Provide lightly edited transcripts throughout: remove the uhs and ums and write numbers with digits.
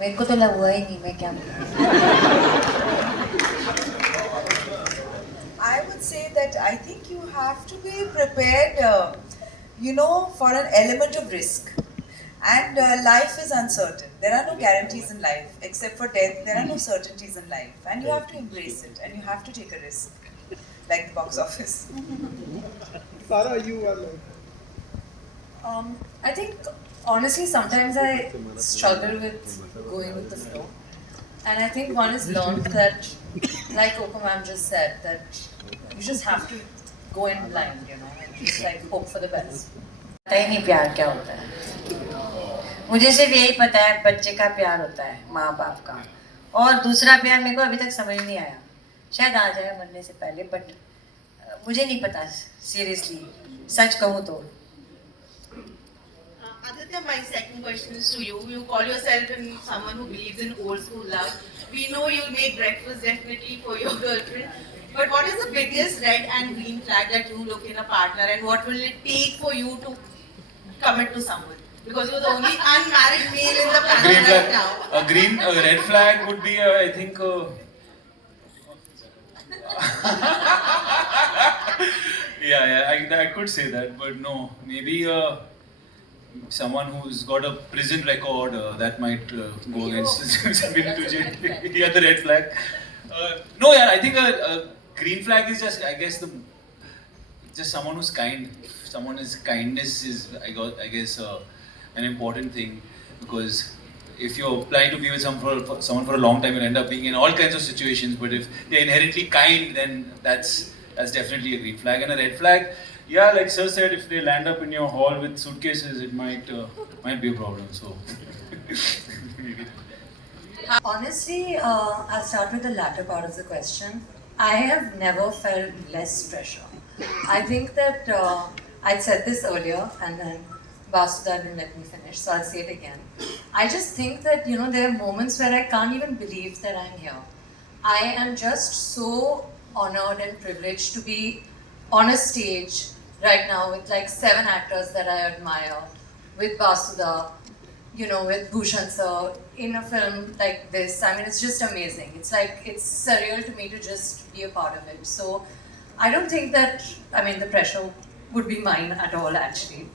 मेरे को तो लग हुआ ही नहीं, मैं क्या I would say that I think you have to be prepared, for an element of risk. And life is uncertain. There are no guarantees in life. Except for death, there are no certainties in life. And you have to embrace it. And you have to take a risk. Like the box office. Sara, you are like. I think honestly sometimes I struggle with going with the flow. And I think one has learned that, like Coco ma'am just said, that you just have to go in blind, and just like hope for the best. पता ही नहीं प्यार क्या होता है। मुझे सिर्फ यही पता है बच्चे का प्यार होता है माँ बाप का, और दूसरा प्यार मेरे को अभी तक समझ नहीं आया। शायद आ जाए मरने से पहले, बट मुझे नहीं पता सीरियसली, सच कहूँ तो। Aditya, my second question is to you. You call yourself someone who believes in old school love. We know you'll make breakfast definitely for your girlfriend. But what is the biggest red and green flag that you look in a partner, and what will it take for you to commit to someone? Because you're the only unmarried male in the panel Green right flag. now. A red flag would be, I think. I could say that, but no, maybe someone who's got a prison record that might go against yeah, the red flag. No, yeah, I think a green flag is just, I guess, just someone who's kind. Kindness is, I guess, an important thing, because if you're planning to be with someone for a long time, you'll end up being in all kinds of situations. But if they're inherently kind, then that's definitely a green flag. And a red flag, yeah, like Sir said, if they land up in your hall with suitcases, it might be a problem. So. Honestly, I'll start with the latter part of the question. I have never felt less pressure. I think that I'd said this earlier, and then Vasudha didn't let me finish, so I'll say it again. I just think that, there are moments where I can't even believe that I'm here. I am just so honored and privileged to be on a stage right now with like 7 actors that I admire, with Vasudha, with Bhushan sir, in a film like this. I mean, it's just amazing. It's surreal to me to just be a part of it. So I don't think that, the pressure would be mine at all, actually.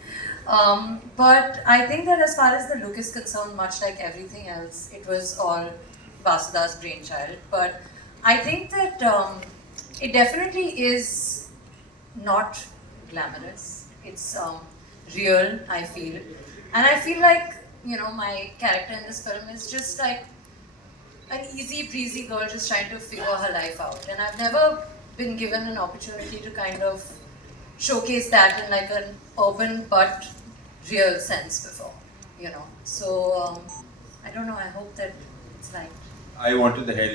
But I think that as far as the look is concerned, much like everything else, it was all Vasuda's brainchild. But I think that it definitely is not glamorous. It's real, I feel. And I feel like, my character in this film is just like an easy breezy girl just trying to figure her life out. And I've never been given an opportunity to kind of showcase that in like an urban but real sense before, So I don't know, I hope that it's like. I wanted the hair